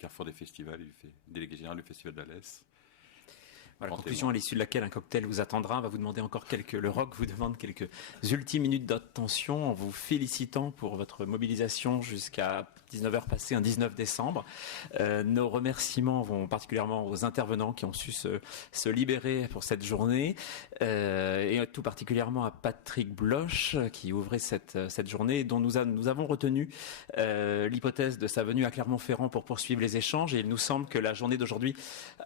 Carrefour des festivals, délégué général du Festival d'Alès. Voilà, conclusion à l'issue de laquelle un cocktail vous attendra. On va vous demander encore le rock vous demande quelques ultimes minutes d'attention en vous félicitant pour votre mobilisation jusqu'à 19h passé un 19 décembre. Nos remerciements vont particulièrement aux intervenants qui ont su se libérer pour cette journée et tout particulièrement à Patrick Bloch qui ouvrait cette journée dont nous avons retenu l'hypothèse de sa venue à Clermont-Ferrand pour poursuivre les échanges et il nous semble que la journée d'aujourd'hui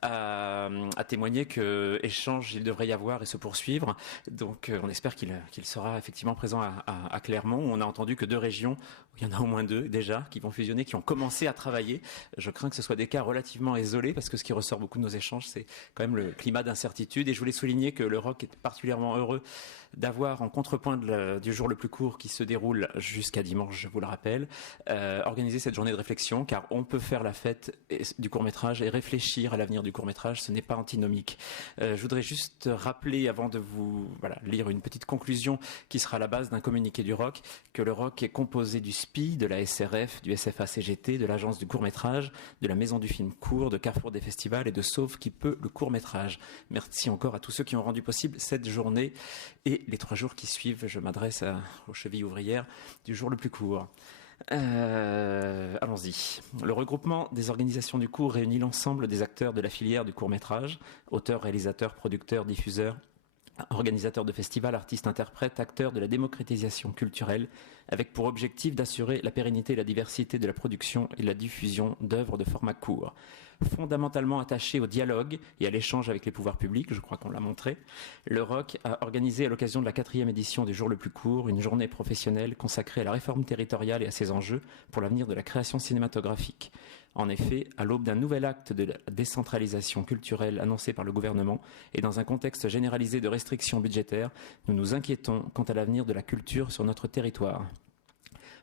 a témoigné que échange il devrait y avoir et se poursuivre. Donc on espère qu'il sera effectivement présent à Clermont. On a entendu que 2 régions, il y en a au moins 2 déjà, qui vont fusionner, qui ont commencé à travailler. Je crains que ce soit des cas relativement isolés parce que ce qui ressort beaucoup de nos échanges, c'est quand même le climat d'incertitude. Et je voulais souligner que le ROC est particulièrement heureux d'avoir en contrepoint du jour le plus court qui se déroule jusqu'à dimanche, je vous le rappelle, organisé cette journée de réflexion car on peut faire la fête du court-métrage et réfléchir à l'avenir du court-métrage, ce n'est pas antinomique. Je voudrais juste rappeler, avant de vous lire une petite conclusion qui sera la base d'un communiqué du ROC, que le ROC est composé du SPI, de la SRF, du SFA-CGT, de l'Agence du court-métrage, de la Maison du film court, de Carrefour des festivals et de Sauve qui peut le court-métrage. Merci encore à tous ceux qui ont rendu possible cette journée et les 3 jours qui suivent. Je m'adresse aux chevilles ouvrières du jour le plus court. Allons-y. Le regroupement des organisations du court réunit l'ensemble des acteurs de la filière du court-métrage, auteurs, réalisateurs, producteurs, diffuseurs, organisateurs de festivals, artistes, interprètes, acteurs de la démocratisation culturelle, avec pour objectif d'assurer la pérennité et la diversité de la production et la diffusion d'œuvres de format court. Fondamentalement attaché au dialogue et à l'échange avec les pouvoirs publics, je crois qu'on l'a montré, le ROC a organisé à l'occasion de la 4e édition du jour le plus court une journée professionnelle consacrée à la réforme territoriale et à ses enjeux pour l'avenir de la création cinématographique. En effet, à l'aube d'un nouvel acte de la décentralisation culturelle annoncé par le gouvernement et dans un contexte généralisé de restrictions budgétaires, nous nous inquiétons quant à l'avenir de la culture sur notre territoire.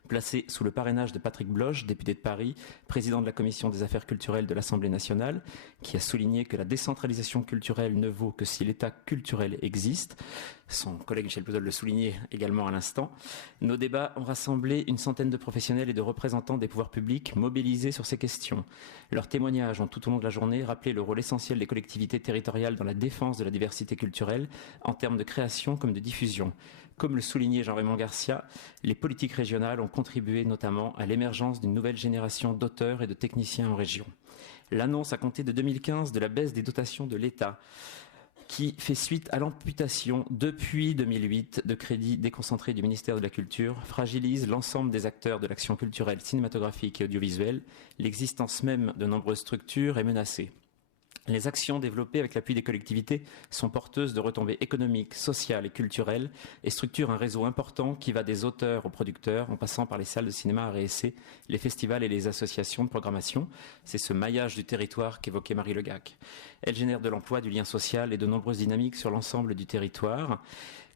Placé sous le parrainage de Patrick Bloch, député de Paris, président de la Commission des affaires culturelles de l'Assemblée nationale, qui a souligné que la décentralisation culturelle ne vaut que si l'État culturel existe. Son collègue Michel Pudol le soulignait également à l'instant. Nos débats ont rassemblé une centaine de professionnels et de représentants des pouvoirs publics mobilisés sur ces questions. Leurs témoignages ont tout au long de la journée rappelé le rôle essentiel des collectivités territoriales dans la défense de la diversité culturelle en termes de création comme de diffusion. Comme le soulignait Jean-Raymond Garcia, les politiques régionales ont contribué notamment à l'émergence d'une nouvelle génération d'auteurs et de techniciens en région. L'annonce à compter de 2015 de la baisse des dotations de l'État qui fait suite à l'amputation depuis 2008 de crédits déconcentrés du ministère de la Culture, fragilise l'ensemble des acteurs de l'action culturelle, cinématographique et audiovisuelle. L'existence même de nombreuses structures est menacée. Les actions développées avec l'appui des collectivités sont porteuses de retombées économiques, sociales et culturelles et structurent un réseau important qui va des auteurs aux producteurs en passant par les salles de cinéma à réessai, les festivals et les associations de programmation. C'est ce maillage du territoire qu'évoquait Marie Le Gac. Elle génère de l'emploi, du lien social et de nombreuses dynamiques sur l'ensemble du territoire.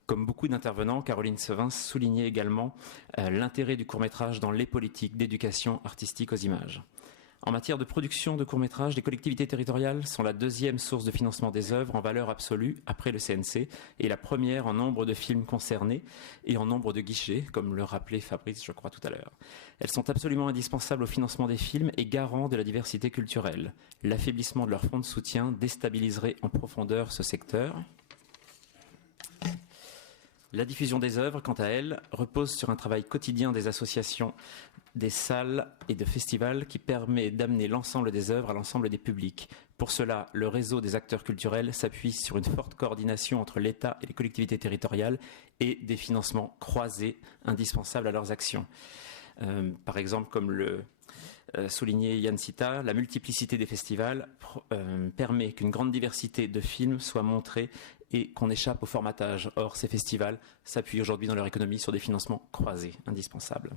Comme beaucoup d'intervenants, Caroline Sevin soulignait également l'intérêt du court-métrage dans les politiques d'éducation artistique aux images. En matière de production de courts-métrages, les collectivités territoriales sont la 2e source de financement des œuvres en valeur absolue après le CNC et la première en nombre de films concernés et en nombre de guichets, comme le rappelait Fabrice, je crois, tout à l'heure. Elles sont absolument indispensables au financement des films et garants de la diversité culturelle. L'affaiblissement de leur fonds de soutien déstabiliserait en profondeur ce secteur. La diffusion des œuvres, quant à elle, repose sur un travail quotidien des associations, des salles et de festivals qui permet d'amener l'ensemble des œuvres à l'ensemble des publics. Pour cela, le réseau des acteurs culturels s'appuie sur une forte coordination entre l'État et les collectivités territoriales et des financements croisés indispensables à leurs actions. Par exemple, comme le soulignait Yann Sita, la multiplicité des festivals permet qu'une grande diversité de films soit montrée et qu'on échappe au formatage. Or, ces festivals s'appuient aujourd'hui dans leur économie sur des financements croisés, indispensables.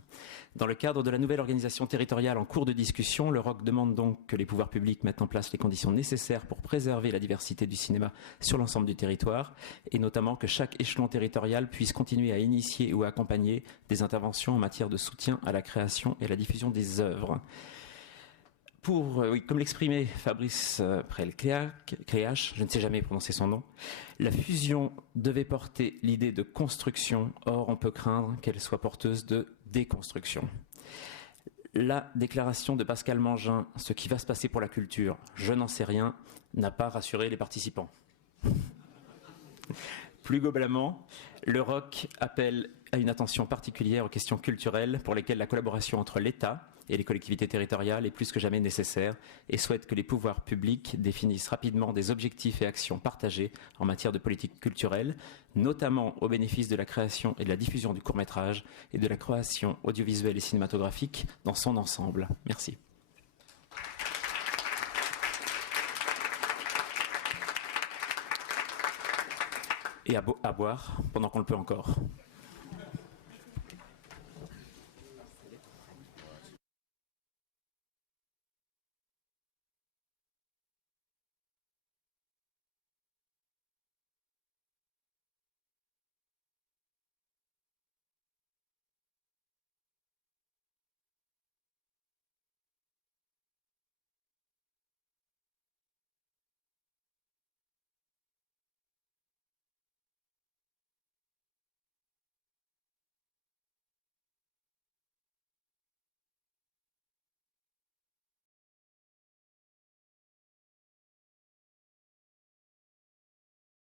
Dans le cadre de la nouvelle organisation territoriale en cours de discussion, le ROC demande donc que les pouvoirs publics mettent en place les conditions nécessaires pour préserver la diversité du cinéma sur l'ensemble du territoire, et notamment que chaque échelon territorial puisse continuer à initier ou à accompagner des interventions en matière de soutien à la création et à la diffusion des œuvres. Comme l'exprimait Fabrice Prel-Cléache, je ne sais jamais prononcer son nom, la fusion devait porter l'idée de construction, or on peut craindre qu'elle soit porteuse de déconstruction. La déclaration de Pascal Mangin, ce qui va se passer pour la culture, je n'en sais rien, n'a pas rassuré les participants. Plus globalement, le ROC appelle à une attention particulière aux questions culturelles pour lesquelles la collaboration entre l'État et les collectivités territoriales est plus que jamais nécessaire et souhaite que les pouvoirs publics définissent rapidement des objectifs et actions partagés en matière de politique culturelle, notamment au bénéfice de la création et de la diffusion du court-métrage et de la création audiovisuelle et cinématographique dans son ensemble. Merci. Et à boire pendant qu'on le peut encore.